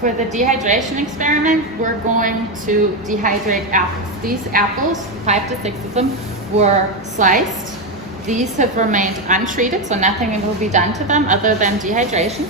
For the dehydration experiment, we're going to dehydrate apples. These apples, 5 to 6 of them, were sliced. These have remained untreated, so nothing will be done to them other than dehydration.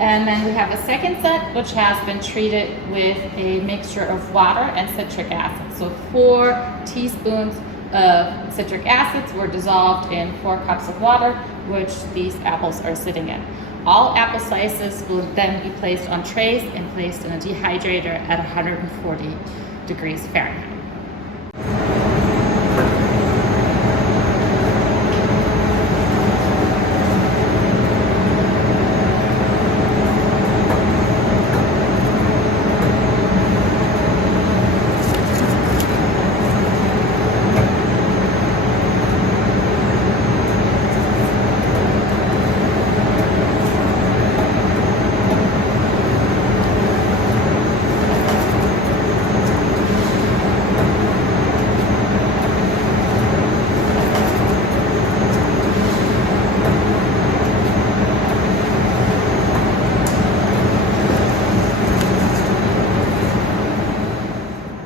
And then we have a second set, which has been treated with a mixture of water and citric acid. So 4 teaspoons of citric acids were dissolved in 4 cups of water, which these apples are sitting in. All apple slices will then be placed on trays and placed in a dehydrator at 140 degrees Fahrenheit.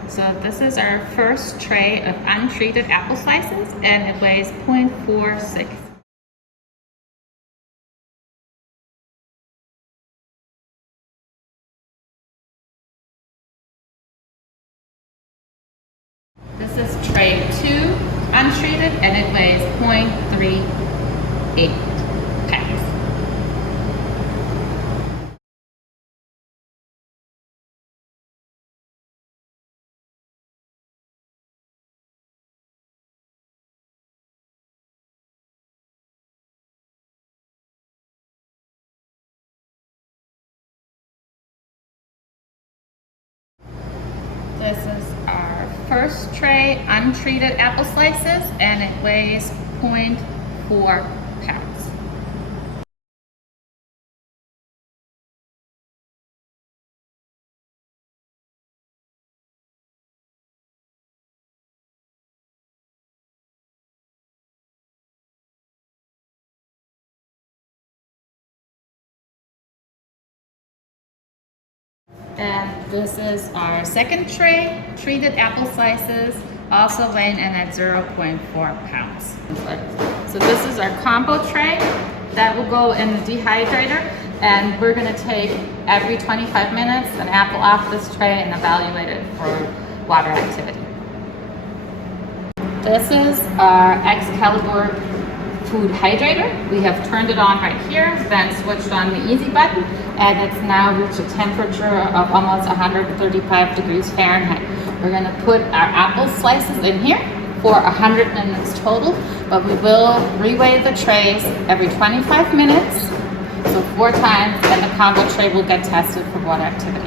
So this is our first tray of untreated apple slices, and it weighs 0.46. This is tray 2 untreated, and it weighs 0.38 pounds. This is our first tray untreated apple slices, and it weighs 0.4 pounds. And this is our second tray, treated apple slices, also weighing in at 0.4 pounds. So this is our combo tray that will go in the dehydrator, and we're going to take every 25 minutes an apple off this tray and evaluate it for water activity. This is our Excalibur food hydrator. We have turned it on right here, then switched on the easy button, and it's now reached a temperature of almost 135 degrees Fahrenheit. We're going to put our apple slices in here for 100 minutes total, but we will reweigh the trays every 25 minutes, so 4 times, and the combo tray will get tested for water activity.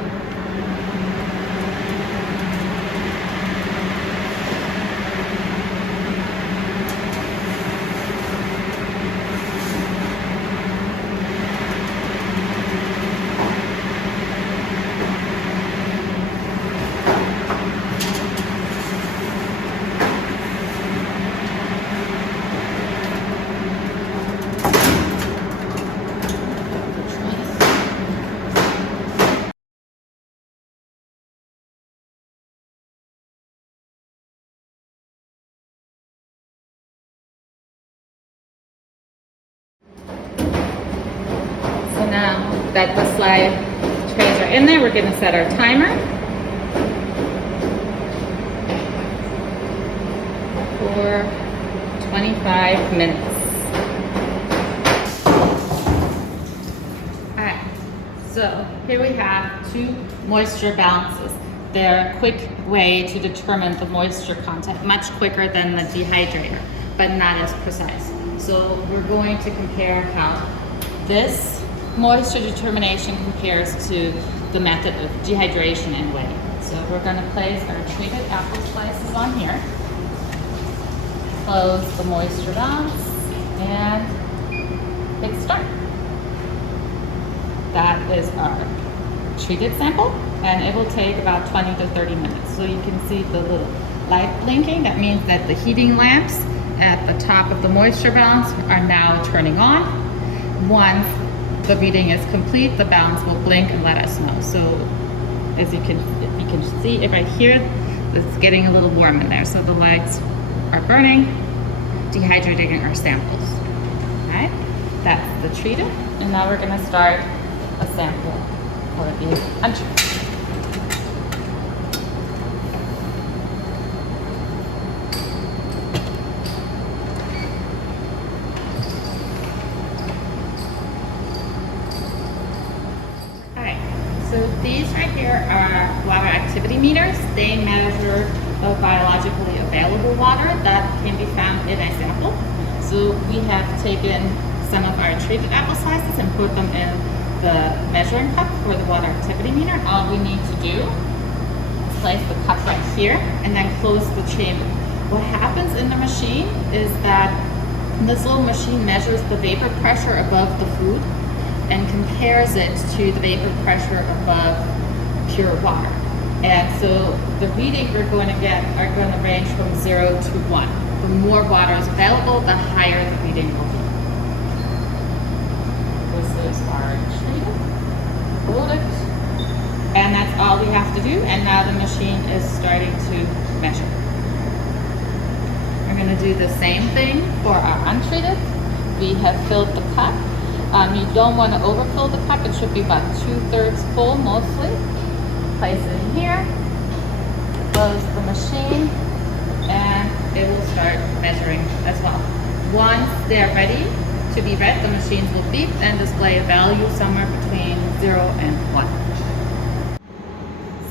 Now that the slide trays are in there, we're going to set our timer for 25 minutes. Alright, so here we have 2 moisture balances. They're a quick way to determine the moisture content, much quicker than the dehydrator, but not as precise. So we're going to compare how this moisture determination compares to the method of dehydration and weighing. So we're going to place our treated apple slices on here, close the moisture balance, and hit start. That is our treated sample, and it will take about 20 to 30 minutes. So you can see the little light blinking. That means that the heating lamps at the top of the moisture balance are now turning on. Once the reading is complete, the balance will blink and let us know. So as you can see right here, it's getting a little warm in there. So the lights are burning, dehydrating our samples. All right, that's the treated. And now we're gonna start a sample for the untreated. So these right here are water activity meters. They measure the biologically available water that can be found in a sample. So we have taken some of our treated apple slices and put them in the measuring cup for the water activity meter. All we need to do is place the cup right here and then close the chamber. What happens in the machine is that this little machine measures the vapor pressure above the food and compares it to the vapor pressure above pure water. And so the reading we're going to get are going to range from 0 to 1. The more water is available, the higher the reading will be. This is our treated, hold it, and that's all we have to do. And now the machine is starting to measure. We're going to do the same thing for our untreated. We have filled the cup. You don't want to overfill the cup. It should be about 2/3 full mostly. Place it in here, close the machine, and it will start measuring as well. Once they're ready to be read, the machines will beep and display a value somewhere between 0 and 1.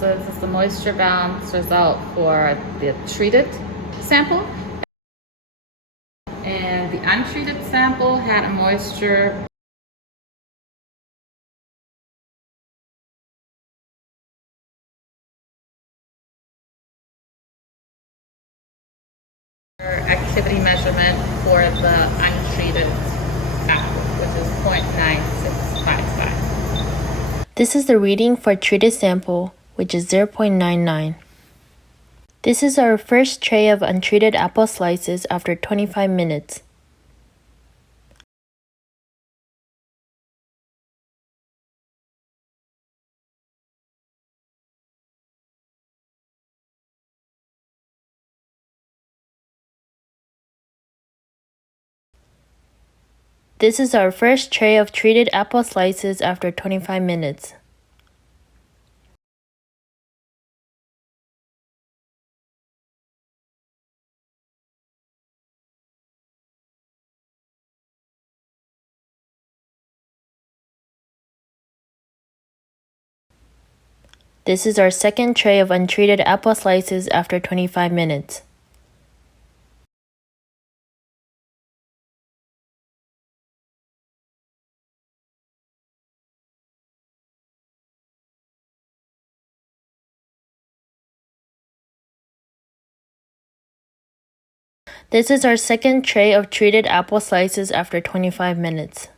So this is the moisture balance result for the treated sample. And the untreated sample had a moisture activity measurement for the untreated apple, which is 0.9655. This is the reading for treated sample, which is 0.99. This is our first tray of untreated apple slices after 25 minutes. This is our first tray of treated apple slices after 25 minutes. This is our second tray of untreated apple slices after 25 minutes. This is our second tray of treated apple slices after 25 minutes.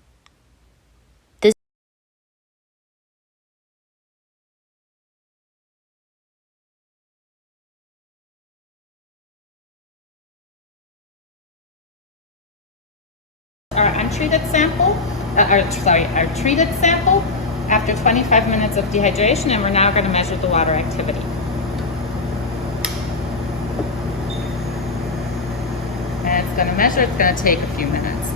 Our untreated sample, our treated sample after 25 minutes of dehydration, and we're now going to measure the water activity. And it's going to measure, it's going to take a few minutes.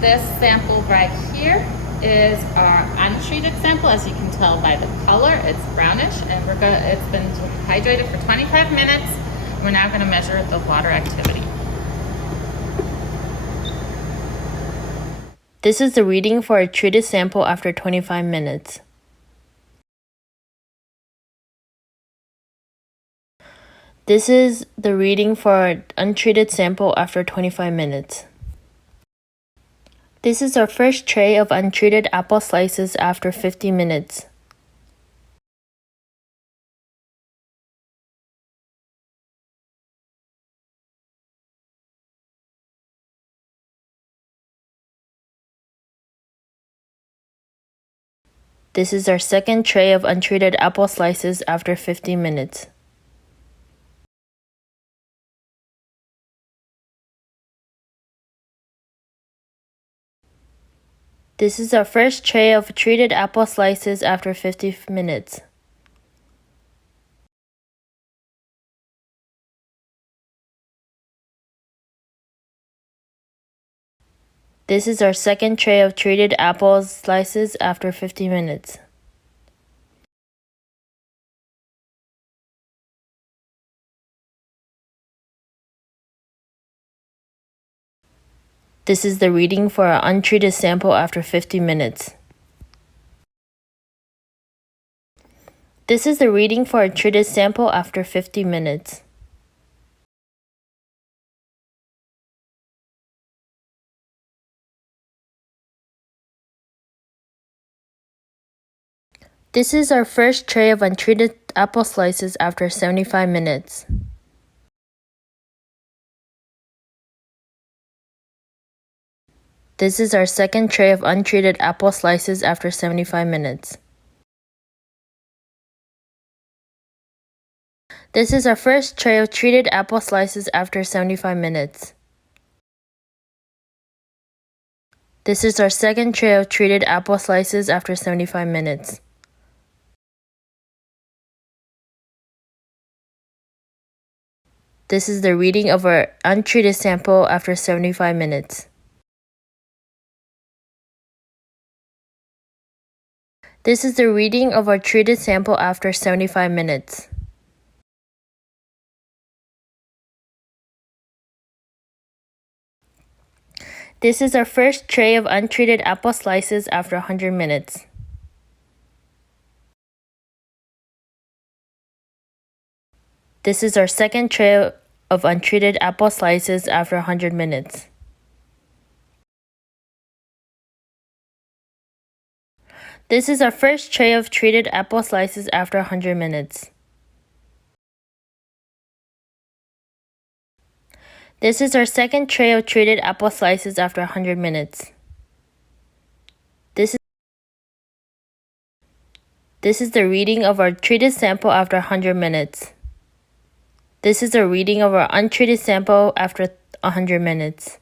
This sample right here is our untreated sample. As you can tell by the color, it's brownish, and it's been dehydrated for 25 minutes. We're now going to measure the water activity. This is the reading for a treated sample after 25 minutes. This is the reading for an untreated sample after 25 minutes. This is our first tray of untreated apple slices after 50 minutes. This is our second tray of untreated apple slices after 50 minutes. This is our first tray of treated apple slices after 50 minutes. This is our second tray of treated apple slices after 50 minutes. This is the reading for our untreated sample after 50 minutes. This is the reading for a treated sample after 50 minutes. This is our first tray of untreated apple slices after 75 minutes. This is our second tray of untreated apple slices after 75 minutes. This is our first tray of treated apple slices after 75 minutes. This is our second tray of treated apple slices after 75 minutes. This is the reading of our untreated sample after 75 minutes. This is the reading of our treated sample after 75 minutes. This is our first tray of untreated apple slices after 100 minutes. This is our second tray of untreated apple slices after 100 minutes. This is our first tray of treated apple slices after 100 minutes. This is our second tray of treated apple slices after 100 minutes. This is the reading of our treated sample after 100 minutes. This is a reading of our untreated sample after 100 minutes.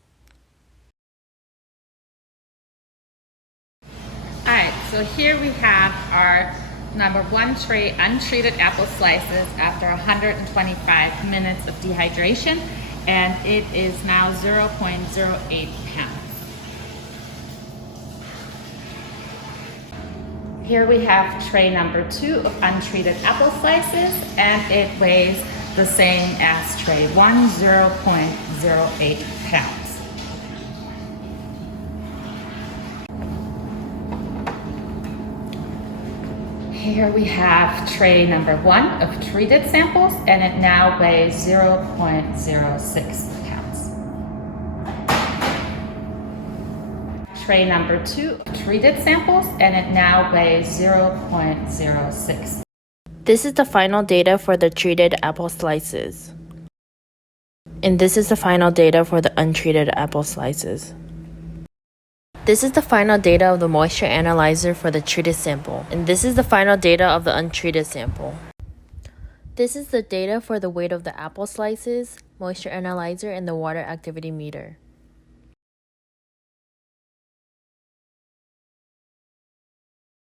Alright, so here we have our number 1 tray untreated apple slices after 125 minutes of dehydration, and it is now 0.08 pounds. Here we have tray number 2 of untreated apple slices, and it weighs the same as tray 1, 0.08 pounds. Here we have tray number 1 of treated samples, and it now weighs 0.06 pounds. Tray number 2 of treated samples, and it now weighs 0.06. This is the final data for the treated apple slices. And this is the final data for the untreated apple slices. This is the final data of the moisture analyzer for the treated sample. And this is the final data of the untreated sample. This is the data for the weight of the apple slices, moisture analyzer, and the water activity meter.